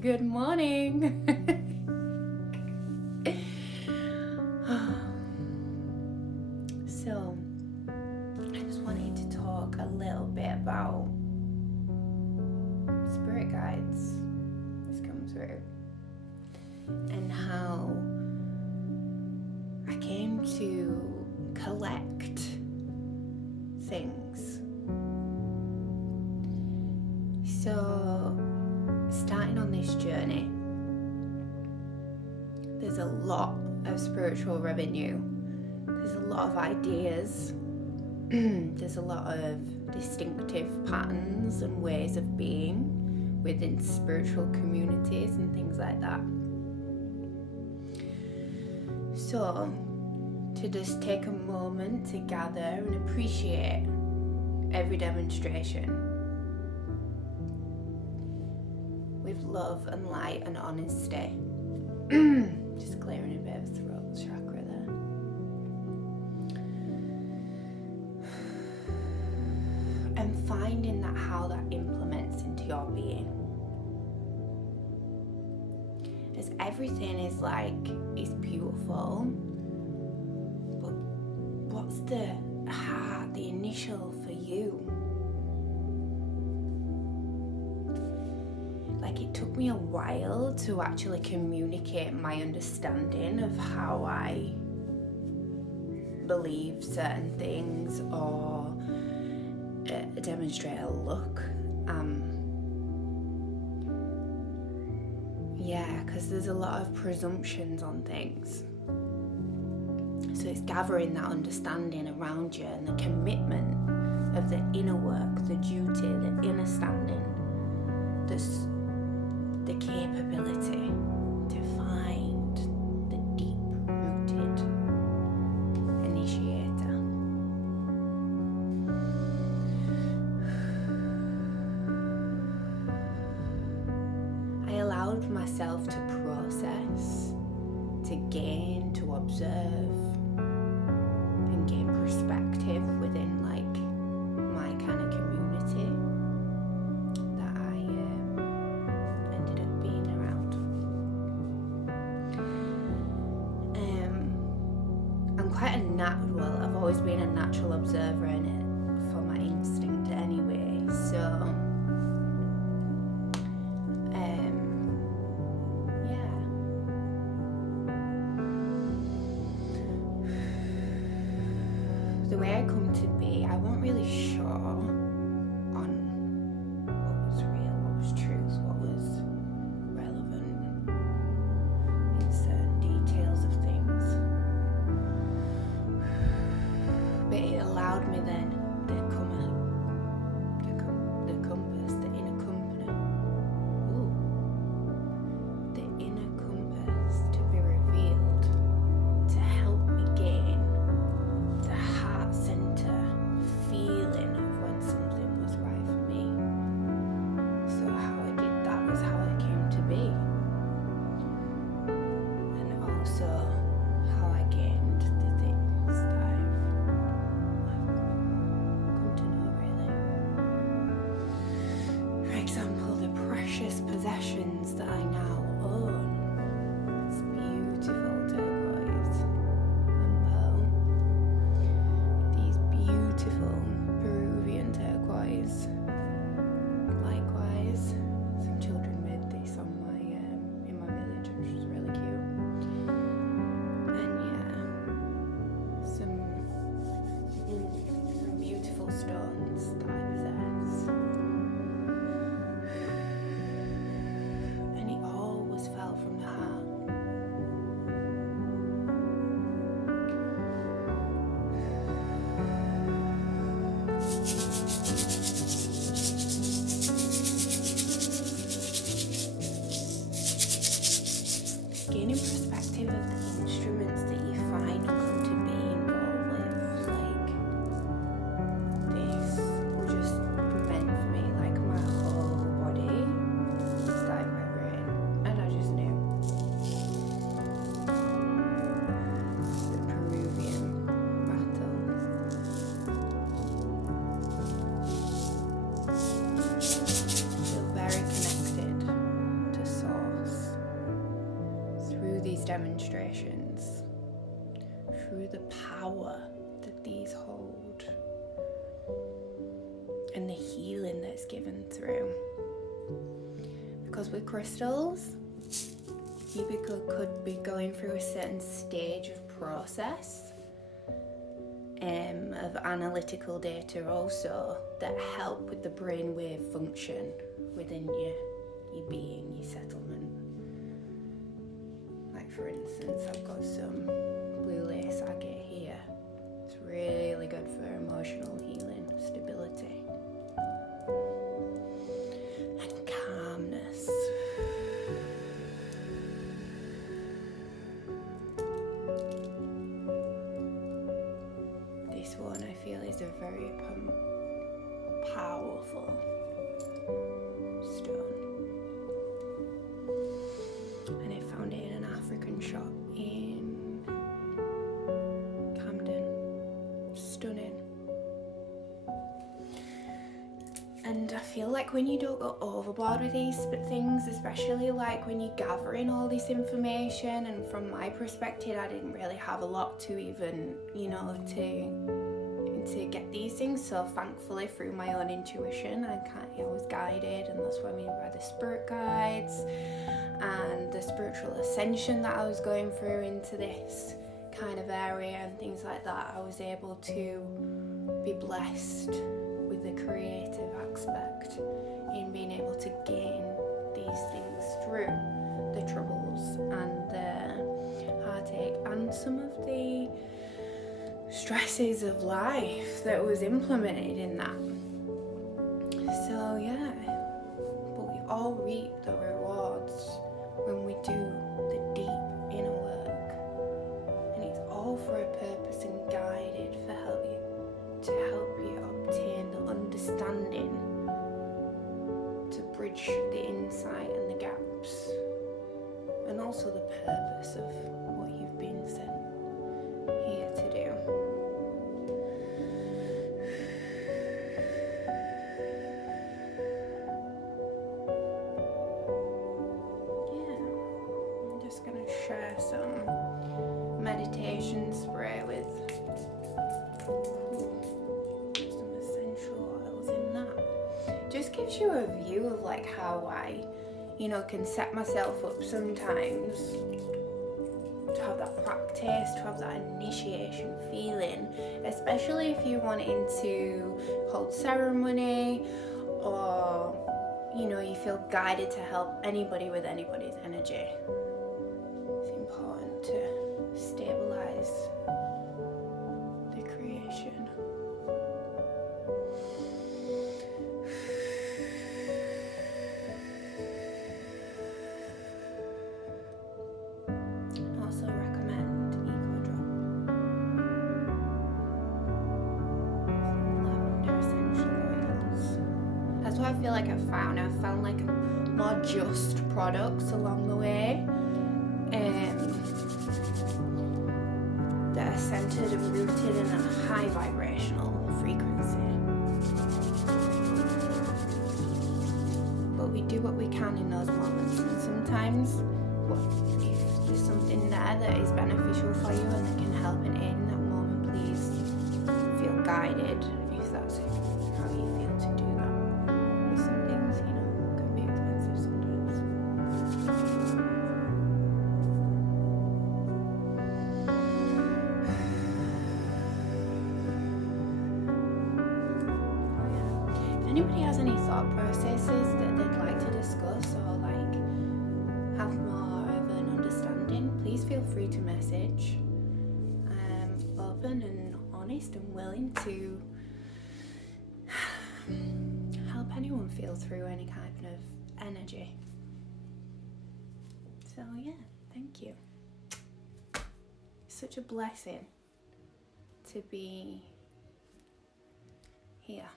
Good morning. So, I just wanted to talk a little bit about spirit guides that's come through and how I came to collect things. So, starting on this journey, there's a lot of spiritual revenue. There's a lot of ideas. There's a lot of distinctive patterns and ways of being within spiritual communities and things like that. So, to just take a moment to gather and appreciate every demonstration with love and light and honesty. Just clearing a bit of throat chakra there. And finding that how that implements into your being. As everything is beautiful, but what's the heart, the initial for you? It took me a while to actually communicate my understanding of how I believe certain things or demonstrate a look. Because there's a lot of presumptions on things. So it's gathering that understanding around you and the commitment of the inner work, the duty, the inner standing, the capability to find the deep-rooted initiator. I allowed myself to process, to gain, to observe, and gain perspective within my kind of community that I ended up being around. I'm quite a natural, I've always been a natural observer in it for my instinct anyway, so the way I come to be, I wasn't really sure on what was real, what was truth, what was relevant in certain details of things. But it allowed me then the compass, the inner company. The inner compass to be revealed to help me gain the heart center feeling of when something was right for me. So how I did that was how I came to be. And also how I gained the things that I've come to know really. For example, the precious possessions that I now own. It's beautiful turquoise and pearl. These beautiful Peruvian turquoise. Likewise, some children made this on in my village, which was really cute. And some beautiful stones that I possess. And it always fell from the heart. Gaining perspective of the instruments that you find and come to be involved with, this was just meant for me, my whole body started vibrating, and I just knew. The Peruvian battle. Feel very connected to soul. demonstrations, through the power that these hold, and the healing that's given through. Because with crystals, you could be going through a certain stage of process of analytical data also that help with the brainwave function within your being, your settlement. Like for instance, I've got some blue lace agate here. It's really good for emotional healing, stability, and calmness. This one I feel is a very powerful stone, and I found it in an African shop in Camden. Stunning. And I feel like when you don't go overboard with these things, especially like when you're gathering all this information, and from my perspective I didn't really have a lot to even, to get these things, so thankfully through my own intuition I was guided, and that's what I mean by the spirit guides and the spiritual ascension that I was going through into this kind of area and things like that. I was able to be blessed with the creative aspect in being able to gain these things through the troubles and the heartache and some of the stresses of life that was implemented in that. So yeah, but we all reap the rewards when we do the deep inner work, and it's all for a purpose and guided to help you obtain the understanding to bridge the insight and the gaps, and also the purpose of what you've been sent here to do. Share some meditation spray with some essential oils in that. Just gives you a view of like how I, can set myself up sometimes to have that practice, to have that initiation feeling, especially if you're wanting to hold ceremony, or you feel guided to help anybody with anybody's energy. Important to stabilize the creation. And also recommend EcoDrop. Some lavender essential oils. That's what I feel like I've found like more just products along the way. That are centered and rooted in a high vibrational frequency. But we do what we can in those moments, and sometimes if there's something there that is beneficial for you and that can help and aid in that moment, please feel guided if that's how you feel to do that. Because some things, can be expensive sometimes. Anybody has any thought processes that they'd like to discuss or like have more of an understanding, please feel free to message. I'm open and honest and willing to help anyone feel through any kind of energy. So yeah, thank you. It's such a blessing to be here.